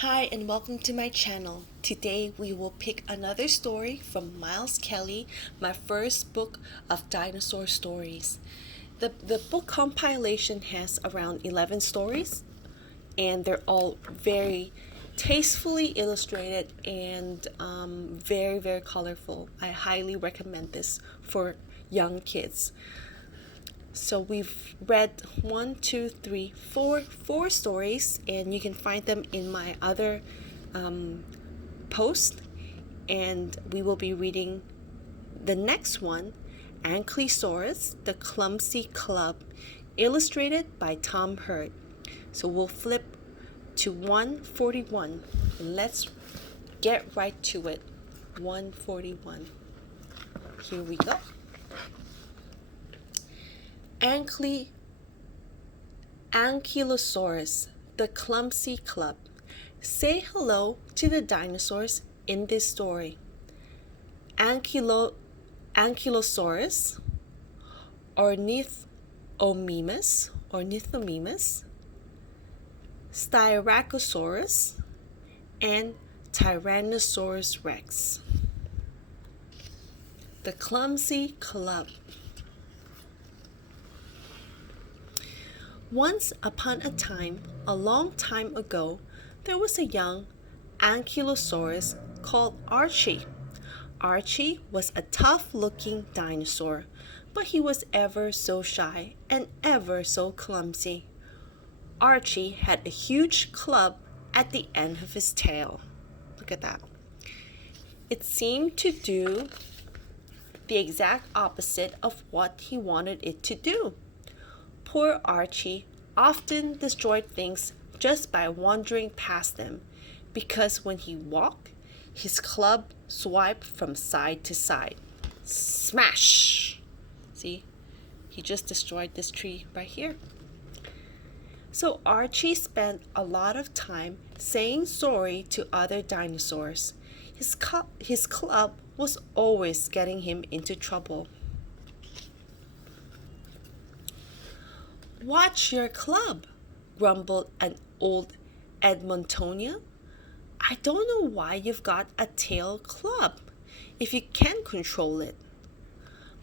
Hi and welcome to my channel. Today we will pick another story from Miles Kelly, my first book of dinosaur stories. The book compilation has around 11 stories and they're all very tastefully illustrated and very colorful. I highly recommend this for young kids. So we've read four stories, and you can find them in my other post. And we will be reading the next one, Ankylosaurus The Clumsy Club, illustrated by Tom Hurd. So we'll flip to 141. Let's get right to it. 141. Here we go. Ankylosaurus, the Clumsy Club. Say hello to the dinosaurs in this story. Ankylosaurus, Ornithomimus, Styracosaurus, and Tyrannosaurus Rex. The Clumsy Club. Once upon a time, a long time ago, there was a young Ankylosaurus called Archie. Archie was a tough-looking dinosaur, but he was ever so shy and ever so clumsy. Archie had a huge club at the end of his tail. Look at that. It seemed to do the exact opposite of what he wanted it to do. Poor Archie often destroyed things just by wandering past them, because when he walked, his club swiped from side to side. Smash! See, he just destroyed this tree right here. So Archie spent a lot of time saying sorry to other dinosaurs. His club was always getting him into trouble. Watch your club, grumbled an old Edmontonian. I don't know why you've got a tail club if you can't control it.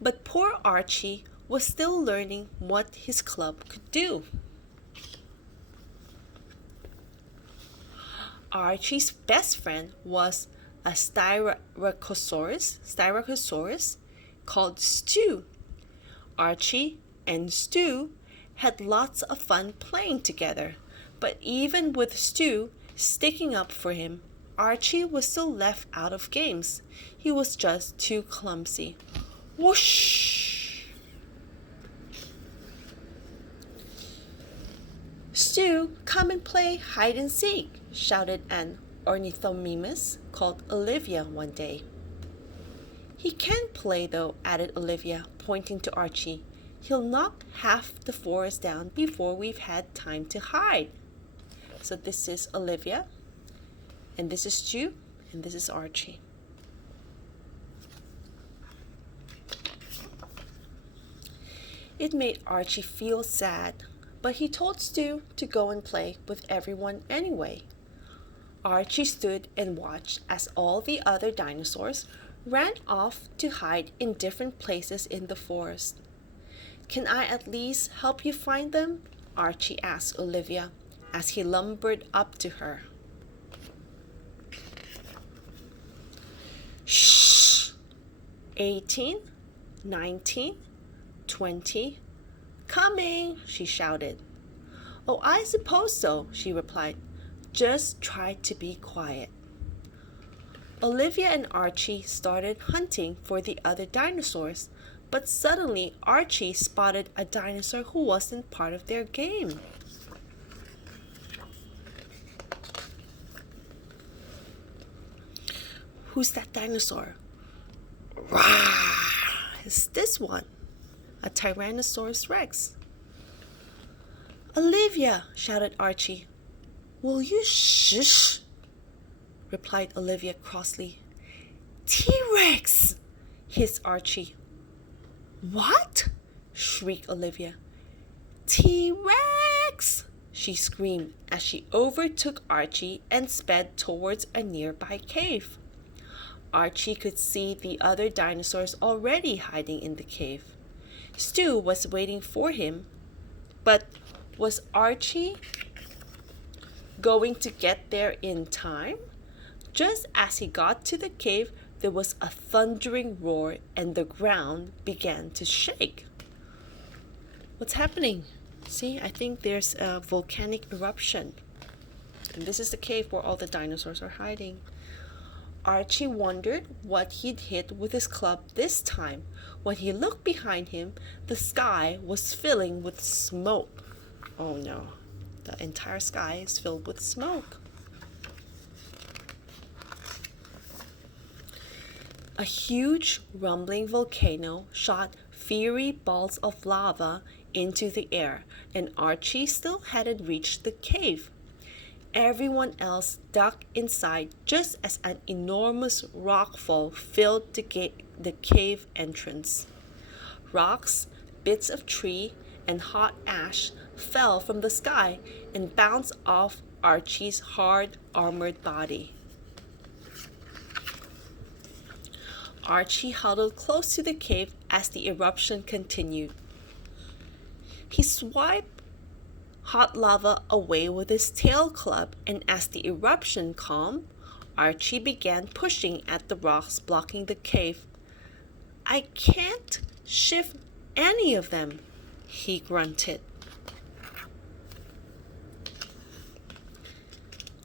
But poor Archie was still learning what his club could do. Archie's best friend was a Styracosaurus called Stu. Archie and Stu had lots of fun playing together, but even with Stu sticking up for him, Archie was still left out of games. He was just too clumsy. Whoosh! Stu, come and play hide and seek, shouted an ornithomimus called Olivia one day. He can't play though, added Olivia, pointing to Archie. He'll knock half the forest down before we've had time to hide. So this is Olivia, and this is Stu, and this is Archie. It made Archie feel sad, but he told Stu to go and play with everyone anyway. Archie stood and watched as all the other dinosaurs ran off to hide in different places in the forest. Can I at least help you find them? Archie asked Olivia as he lumbered up to her. Shh! 18, 19, 20. Coming, she shouted. Oh, I suppose so, she replied. Just try to be quiet. Olivia and Archie started hunting for the other dinosaurs, but suddenly Archie spotted a dinosaur who wasn't part of their game. Who's that dinosaur? Rah! It's this one, a Tyrannosaurus Rex. Olivia, shouted Archie. Will you shush? Replied Olivia crossly. T-Rex, hissed Archie. What? Shrieked Olivia. T-Rex! she screamed as she overtook Archie and sped towards a nearby cave. Archie could see the other dinosaurs already hiding in the cave. Stu was waiting for him, but was Archie going to get there in time? Just as he got to the cave, there was a thundering roar and the ground began to shake. What's happening? See, I think there's a volcanic eruption. And this is the cave where all the dinosaurs are hiding. Archie wondered what he'd hit with his club this time. When he looked behind him, the sky was filling with smoke. Oh no, the entire sky is filled with smoke. A huge rumbling volcano shot fiery balls of lava into the air, and Archie still hadn't reached the cave. Everyone else ducked inside just as an enormous rockfall filled the cave entrance. Rocks, bits of tree, and hot ash fell from the sky and bounced off Archie's hard, armored body. Archie huddled close to the cave as the eruption continued. He swiped hot lava away with his tail club, and as the eruption calmed, Archie began pushing at the rocks blocking the cave. "I can't shift any of them," he grunted.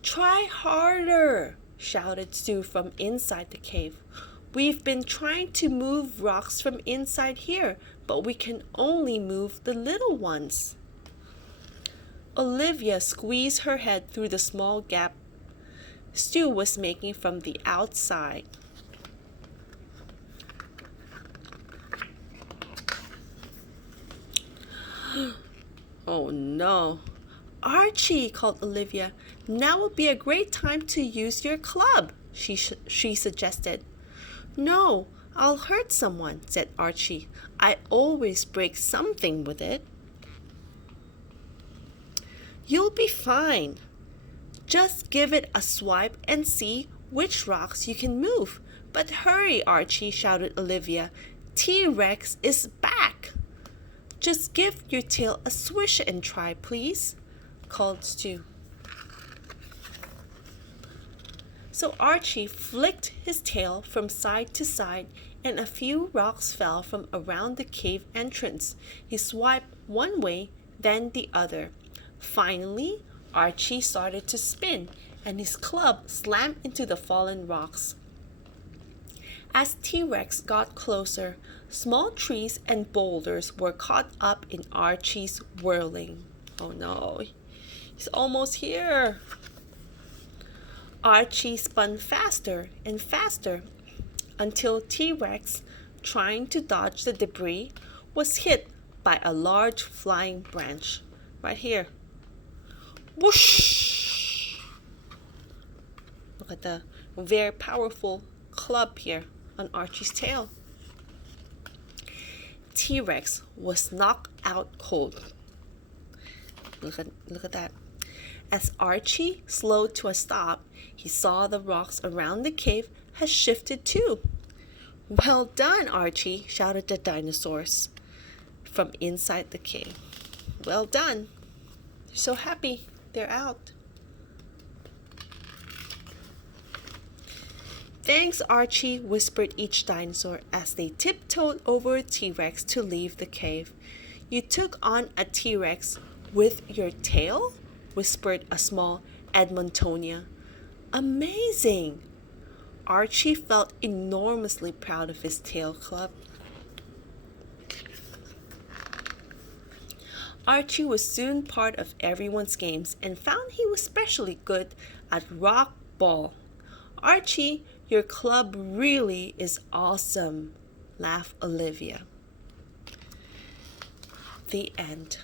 "Try harder," shouted Stu from inside the cave. "We've been trying to move rocks from inside here, but we can only move the little ones." Olivia squeezed her head through the small gap Stu was making from the outside. "Oh no." "Archie," called Olivia, "now would be a great time to use your club," she suggested. "No, I'll hurt someone," said Archie. "I always break something with it." "You'll be fine. Just give it a swipe and see which rocks you can move." "But hurry, Archie," shouted Olivia. "T-Rex is back." "Just give your tail a swish and try, please," called Stu. So Archie flicked his tail from side to side, and a few rocks fell from around the cave entrance. He swiped one way, then the other. Finally, Archie started to spin, and his club slammed into the fallen rocks. As T-Rex got closer, small trees and boulders were caught up in Archie's whirling. Oh no, he's almost here. Archie spun faster and faster until T-Rex, trying to dodge the debris, was hit by a large flying branch. Right here. Whoosh! Look at the very powerful club here on Archie's tail. T-Rex was knocked out cold. Look at that. As Archie slowed to a stop, he saw the rocks around the cave had shifted too. "Well done, Archie," shouted the dinosaurs from inside the cave. "Well done." They're so happy they're out. "Thanks, Archie," whispered each dinosaur as they tiptoed over T-Rex to leave the cave. "You took on a T-Rex with your tail?" whispered a small Edmontonia. "Amazing!" Archie felt enormously proud of his tail club. Archie was soon part of everyone's games and found he was especially good at rock ball. "Archie, your club really is awesome," laughed Olivia. The end.